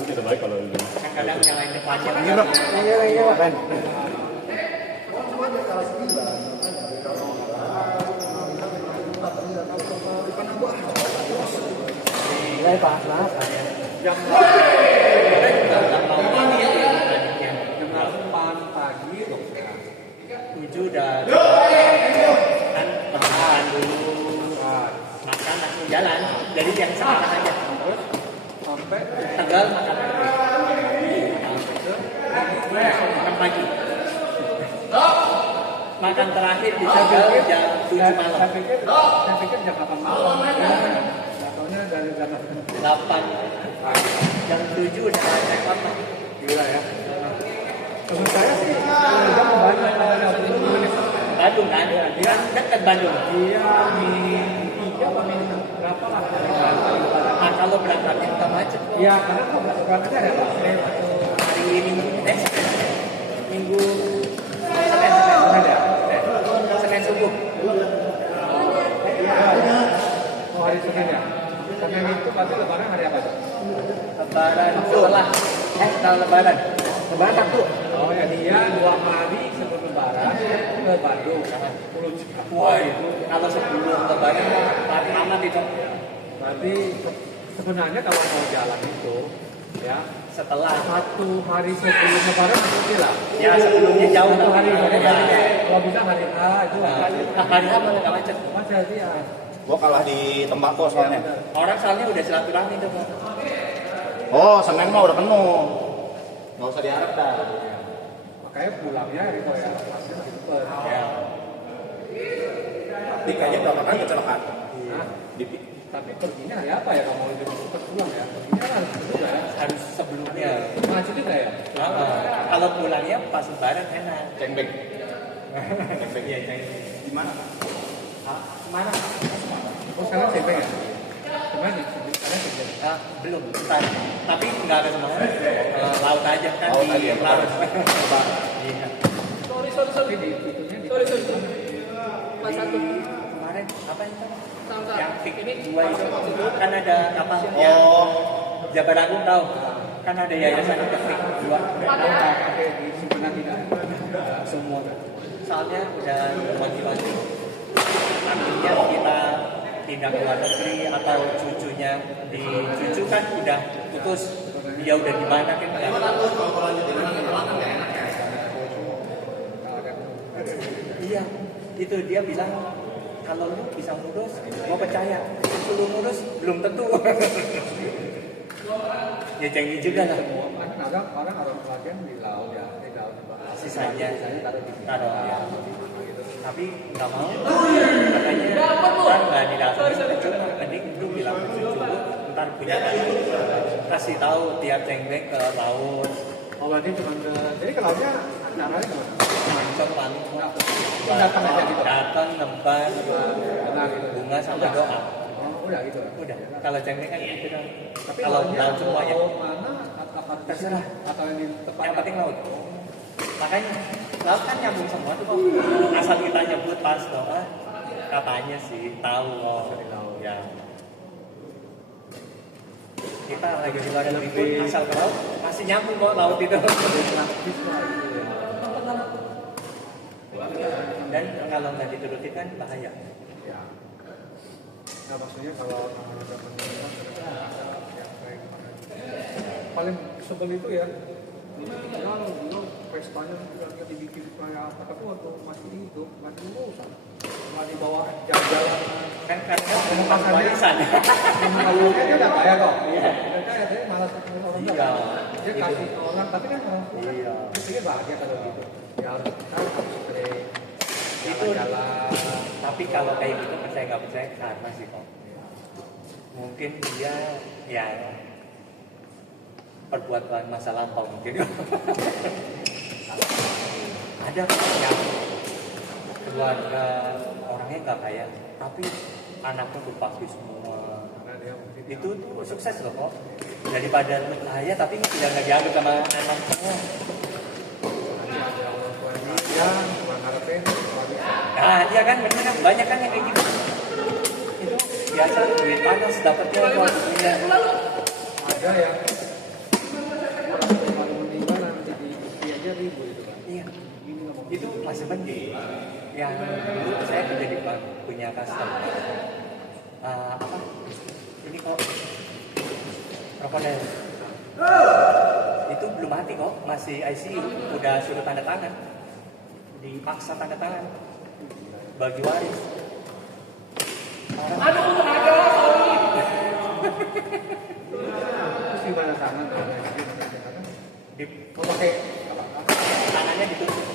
Tapi tidak baik kalau ini. Kadang nyalain depannya. Iya, Ben. Mulai panas. Jam 8 pagi loh. 7 udah kan makan dulu, makan langsung jalan. Jadi yang sekarang aja. Terus sampai Tegal makan lagi. Makan pagi. Makan terakhir di Tegal jam 7 malam. Saya pikir jam 8 malam. Jatuhnya dari jam 8 jam 7 udah naik apa? gila ya. Menurut saya sih jam banyak Bandung kan? Dia dekat Bandung. Iya, tiga apa berapa lah? Nah, kalau berangkatnya nggak macet. Iya, karena kalau berangkatnya ada apa? Hari Minggu, Minggu Senin subuh. Oh, hari Senin ya? Senin itu pasti lebaran hari apa? Lebaran setelah Lebaran. Lebaran Sabtu. Oh ya, dia 2 hari sebelum lebaran ke Bandung. Wah itu kalau sebelum Lebaran paling aman itu. Berarti sebenarnya kalau mau jalan itu ya Setelah 1 hari sebelum lebaran oke lah. ya sebelumnya jauh 1 hari tapi sebelum ya. kalau bisa hari H itu Hari H malah nggak macet. macet ya. Gua kalah di tembakau soalnya. Orang soalnya udah silaturahmi tuh. Oh, Senin mah udah penuh. Nggak usah diharap dah. Makanya pulangnya itu ya pasti cepet. Ya. Dik aja berapa kali kecelakaan? Nah, Dik. tapi perginya hari apa ya kalau mau lebih cepat pulang ya? Perginya kan harus juga ya. Harus sebelumnya. Macet juga ya? Kalau pulangnya pas Lebaran enak. Cengbek. Cengbek ya, cengbek. Di mana? Mana? Oh sekarang SMP ya? Kemana nih? Sekarang SMP. Belum, ntar. Tapi nggak ada semua. Laut aja kan Laut di aja, laut. Lebaran. Iya. Sorry di itunya di. Kelas 1 kemarin apa itu? Yang fik ini 2 itu kan ada kapal. Oh, Jabar Agung tahu? Kan ada yayasan itu fik 2. Oke di Simpenan tidak. Semua kan. Soalnya udah wanti-wanti. Artinya kita pindah ke luar negeri atau cucunya dicucu kan udah putus. Dia udah di mana kan? Iya, itu dia bilang kalau lu bisa ngurus, gua percaya. Lu ngurus belum tentu. Ya jangan juga lah. Kadang orang latihan di laut ya, di laut. Sisanya taruh di taruh ya. Tapi nggak mau. Katanya ntar nggak didapat. Cuma mending lu bilang ke cucu lu, ntar punya kasih tahu tiap cengbek ke laut. Oh berarti cuma ke, jadi ke lautnya caranya gimana? Mancung paling Datang aja gitu. datang nemban Benar gitu. bunga sama doa. Oh udah gitu. Udah. Kalau cengbek kan gitu dong. Tapi Kalau lautnya laut semuanya laut mana? Apa terserah. atau yang di tempat Yang penting laut. Makanya laut kan nyambung semua tuh kok. Asal kita nyebut pas doa, katanya sih tahu oh dari laut ya. Kita lagi di luar negeri pun asal ke laut masih nyambung kok laut itu. Dan kalau nggak diturutin kan bahaya. Ya. Nah maksudnya kalau namanya zaman dulu kan ya kayak gimana? Paling sebel itu ya. Ya dulu pestanya lagi dibikin kayak apa tapi waktu masih itu masih urusan nggak dibawa jalan-jalan Kan warisan. kalau dia udah kaya kok udah kaya dia malas ketemu orang Iya. tua dia kasih orang tapi kan orang tua Iya. dia pikir bahagia kalau gitu ya harus sering Itu jalan-jalan. Tapi kalau kayak gitu percaya nggak percaya karena sih kok. Mungkin dia ya perbuatan masa lampau mungkin. Ada yang keluarga orangnya nggak kaya, tapi anaknya berbakti semua. Karena dia mungkin Itu tuh sukses loh kok. Daripada lu kaya tapi tidak nggak dianggap sama anaknya. ada orang tuanya dia cuma ngarepin suaminya. Nah, iya kan bener kan banyak kan yang kayak gitu. Itu biasa duit panas dapatnya kalau dunia. Ada yang masih penting. Yang dulu saya kerja di bank punya customer apa ini kok krokodil itu belum mati kok, masih ICU, udah suruh tanda tangan, dipaksa tanda tangan bagi waris. Aduh, ada Terus gimana tangan? di Pakai tangannya ditusuk.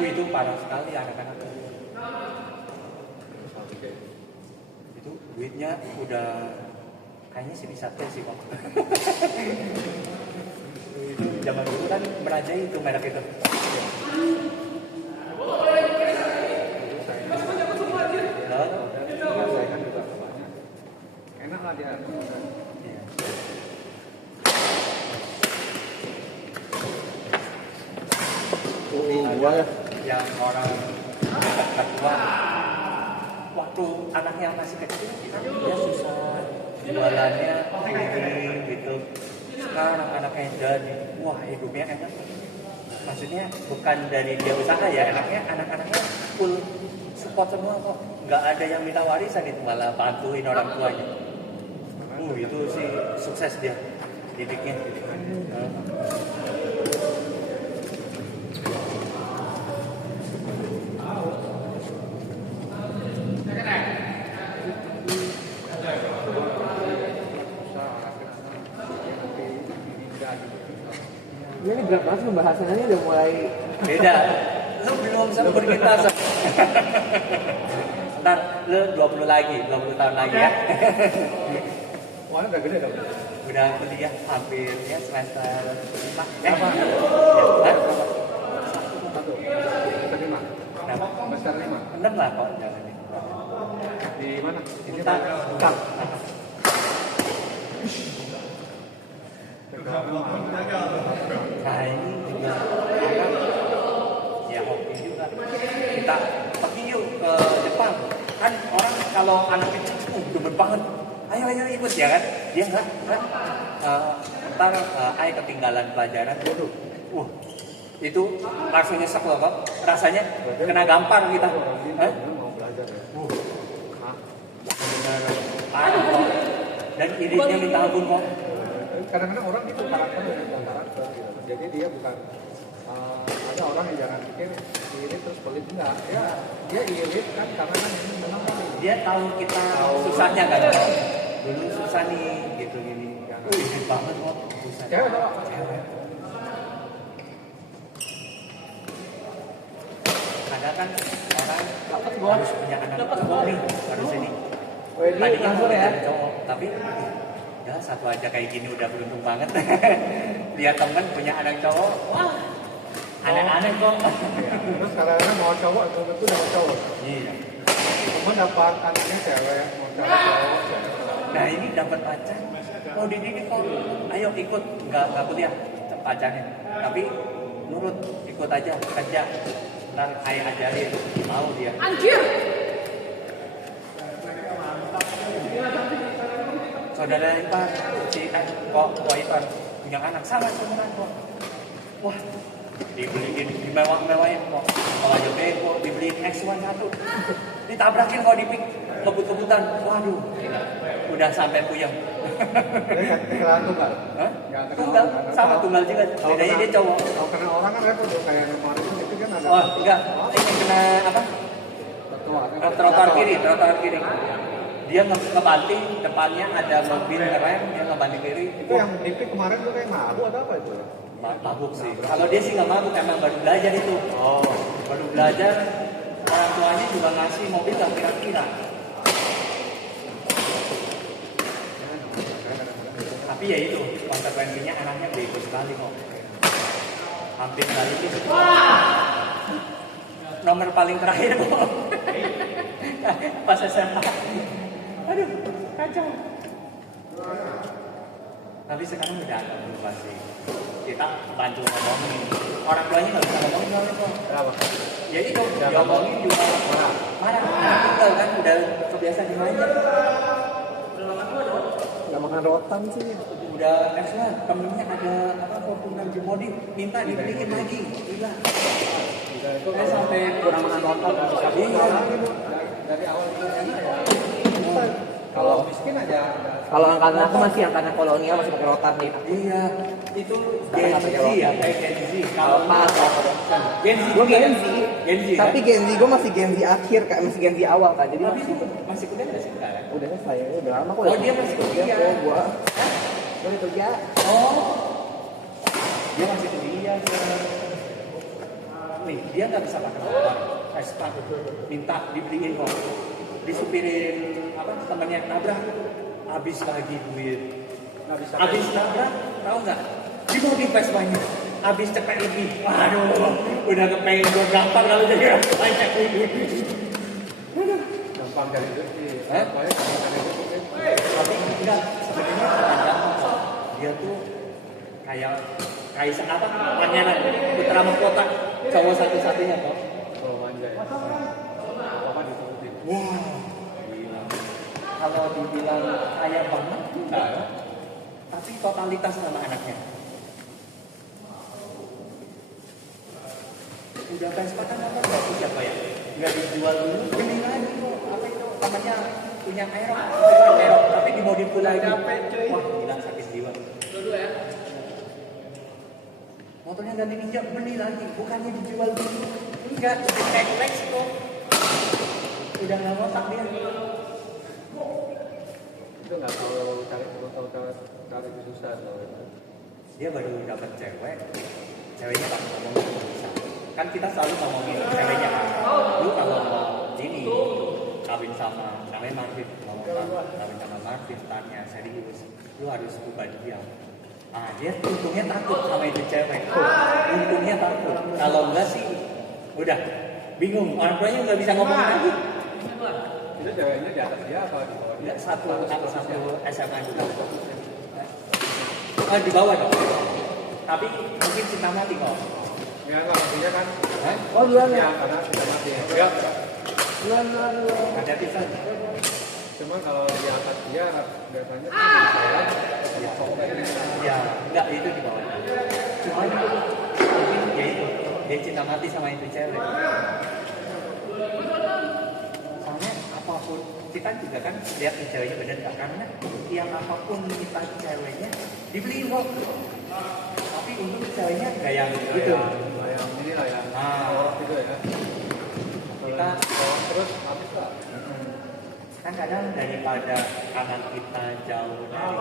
Itu parah sekali anak-anak. Itu duitnya udah kayaknya sih bisa tes sih kok. Itu zaman dulu kan merajai itu merek itu. menyelesaikan juga banyak. Enak lah dia. Iya. Gua ya. Yang orang dekat tua waktu anaknya masih kecil dia susah jualannya keliling gitu. Sekarang anaknya jadi wah hidupnya enak. Maksudnya bukan dari dia usaha ya, enaknya anak-anaknya full support semua kok, nggak ada yang minta warisan, itu malah bantuin orang tuanya. Itu sih sukses dia didiknya. Ini berat banget pembahasannya udah mulai Beda, lu belum sempur kita ntar lu 20 tahun lagi ya. Wah, udah gede dong. Udah kuliah hampir ya semester 5 Apa? ya, Satu. Semester 5. kenapa? Semester 5. 6 lah kok jangan nih. Di mana? Di Untar. Untar. Nah ini juga orang ya hobi juga. Kita pergi yuk ke Jepang. Kan orang kalau anak kecil demen banget. Ayo ikut ya kan? Dia enggak. Ntar ayo ketinggalan pelajaran. Itu langsung nyesek loh kok. Rasanya kena gampar kita. Hah? Mau belajar ya. Aduh kok. Dan iritnya minta ampun kok. Kadang-kadang orang gitu karakter gitu. Jadi dia bukan ada orang yang jangan pikir irit terus pelit, enggak. Dia irit kan karena kan ini memang Dia tahu kita susahnya kan. Dulu susah nih gitu gini. Irit banget kok. Susah. cewek tau. Cewek. Kadang kan orang harus punya anak cowok nih, harus ini. Tadinya mau ya. ada cowok, tapi ya satu aja kayak gini udah beruntung banget. Lihat temen punya anak cowok, wah aneh-aneh kok. Terus kadang-kadang mau cowok itu dapat cowok. Iya. Cuma dapat anaknya cewek, mau cowok. Nah ini dapat pacar, oh dididik kok, ayo ikut, nggak kuliah pacarnya, tapi nurut ikut aja kerja, ntar kayak ajarin, mau dia. anjir. Saudara ipar, si kok ipar punya anak sama seumuran kok, wah dibeliin dimewah-mewahin kok, kalau aja bego dibeliin X1 ditabrakin kok dipik kebut-kebutan, waduh gila. Udah sampai puyeng. Kenalan tunggal. Hah? Ya, Tunggal, sama tunggal juga. Bedanya dia cowok. Kalau kena orang kan repot tuh kayak kemarin itu kan ada. Oh enggak, ini kena apa? Trotoar kiri. Dia ngebanting, depannya ada mobil ngerem, dia ngebanting kiri. Itu yang dipik kemarin tuh kayak mabuk atau apa itu? Mabuk sih. Kalau dia sih nggak mabuk, emang baru belajar itu. Oh. Baru belajar, orang tuanya juga ngasih mobil nggak kira-kira. Tapi ya itu, konsekuensinya anaknya bego sekali kok. Hampir kali itu nomor paling terakhir kok. Pas SMA. Aduh, kacau. Tapi sekarang udah agak berubah sih. Kita bantu ngomongin. Orang tuanya nggak bisa ngomongin soalnya kok. Kenapa? Ya itu, ngomongin juga marah. Tinggal kan udah kebiasaan dimana. Nggak makan rotan sih. Udah lah, temennya ada apa Fortuner Jumodi minta dibeliin lagi, gila. saya sampai kurang makan rotan. Iya. Dari awal itu kalau miskin aja Kalau angkatan aku masih angkatan kolonial masih pakai rotan nih. Iya, itu Gen Z ya, kayak Gen Z. Kalau Pas Gen Z, gue Gen Z, ya? tapi Gen Z gue masih Gen Z akhir kayak masih Gen Z awal kan. Jadi Tapi itu masih kuliah nggak sih sekarang? udah selesai, udah lama kok. Oh, dia masih kuliah. Oh, gue udah kerja. Oh, dia masih kuliah. Nih, dia nggak bisa pakai motor. Vespa minta dibeliin kok, disupirin apa temannya nabrak, habis lagi duit. Habis nabrak, tahu nggak? Di mobil Vespanya, habis cepet lebih. Waduh, udah kepengen gue gampang kalau jadi banyak duit. gampang dari itu sih. Hah? Pokoknya gampang dari itu sih. Tapi enggak, sebenarnya bukan gampang kok. Dia tuh kayak kaisar apa pangeran putra mahkota cowok satu-satunya kok. Kalau manja ya. Apa diturutin? Wah, gila. Kalau dibilang kaya banget enggak ya. Tapi totalitas sama anaknya. Udah Vespa kan apa nggak punya apa ya? Nggak dijual dulu, beli lagi kok. Apa itu namanya punya Aerox, tapi dimodifin lagi. Wah, gila sakit jiwa. Motornya ganti pinjam, beli lagi, bukannya dijual dulu. Enggak, kayak Lex kok. Udah nggak ngotak dia. Itu nggak tahu cari itu susah soalnya. Dia baru dapat cewek, ceweknya tak ngomong bisa. Kan kita selalu ngomongin ceweknya. Lu kalau mau ini kawin sama namanya Marvin, mau kawin sama Marvin, tanya serius, lu harus ubah dia. Ah, dia untungnya takut sama itu cewek. Untungnya takut. Kalau enggak sih, udah bingung. Orang tuanya nggak bisa ngomong lagi. Itu ceweknya di atas dia apa di bawah dia? Enggak satu SMA juga. Oh, di bawah dong. Tapi mungkin cinta mati kok. Ya nggak maksudnya kan? Hah? Oh, duluan Ya ya. karena sudah mati ya. Duluan. Ada pisah. Cuma kalau di atas dia biasanya kan Ya, enggak itu di bawah. Cuma itu mungkin ya itu dia cinta mati sama itu cewek. Soalnya apapun kita juga kan lihat itu ceweknya benar nggak, karena yang apapun kita ceweknya dibeliin kok. Tapi untuk ceweknya nggak yang gitu. yang ini lah ya. Nah, Gitu ya. kita Terus habis lah. kan kadang daripada anak kita jauh dari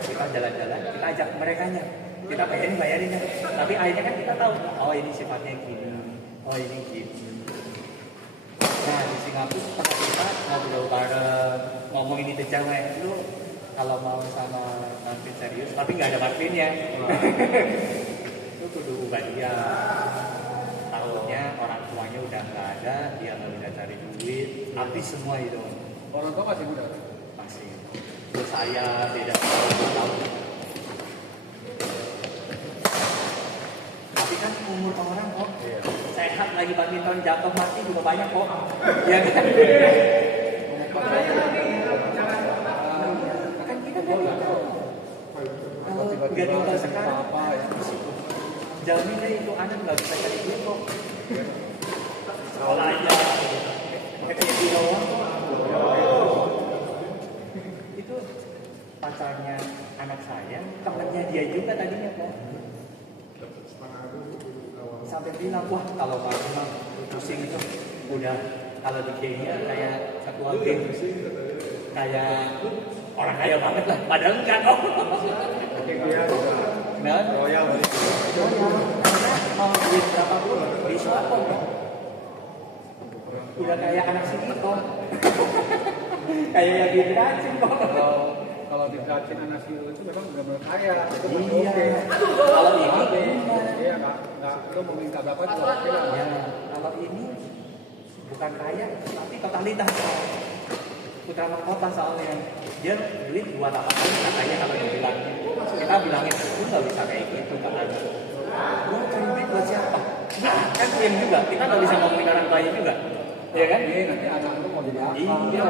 kita jalan-jalan, kita ajak merekanya, kita pengen bayarinnya, tapi akhirnya kan kita tahu, oh ini sifatnya gini, oh ini gini. Nah di Singapura pernah kita ngobrol bareng, ngomongin itu cewek, lu kalau mau sama Marvin serius, tapi nggak ada Marvinnya, lu kudu ubah dia. Tahunnya orang tuanya udah nggak ada, dia nggak bisa cari duit, habis semua itu. Orang tua masih muda. Masih. Terus saya beda tahun. Tapi kan umur orang kok sehat lagi badminton jatuh mati juga banyak kok. Ya kan? Kan kita kan kalau nggak diubah sekarang jamin deh itu anak nggak bisa cari duit kok. Sekolah aja. Kayak di doang. Itu pacarnya anak saya, temannya dia juga tadinya kok. Sampai bilang, wah kalau memang pusing itu udah kalau di gengnya kayak ketua geng, kayak orang kaya banget lah, padahal enggak kok. Dan Royal. karena mau duit berapapun disuapin kok. Udah kayak anak sini kok. Kayak yang di Brazil kok. Kalau di Brazil anak CEO itu memang benar-benar kaya. Itu masih Iya. oke. Kalau ini Iya nggak lo mau minta berapa juga oke lah. ya, kalau ini bukan kaya tapi totalitas. Putra mahkota soalnya dia duit buat apa pun katanya kalau dibilangin kita bilangin lu nggak bisa kayak gitu kan. Lu cari duit buat siapa? Kan yang juga kita nggak bisa ngomongin orang kaya juga. Iya kan? Nanti anak lu mau jadi apa? Iya.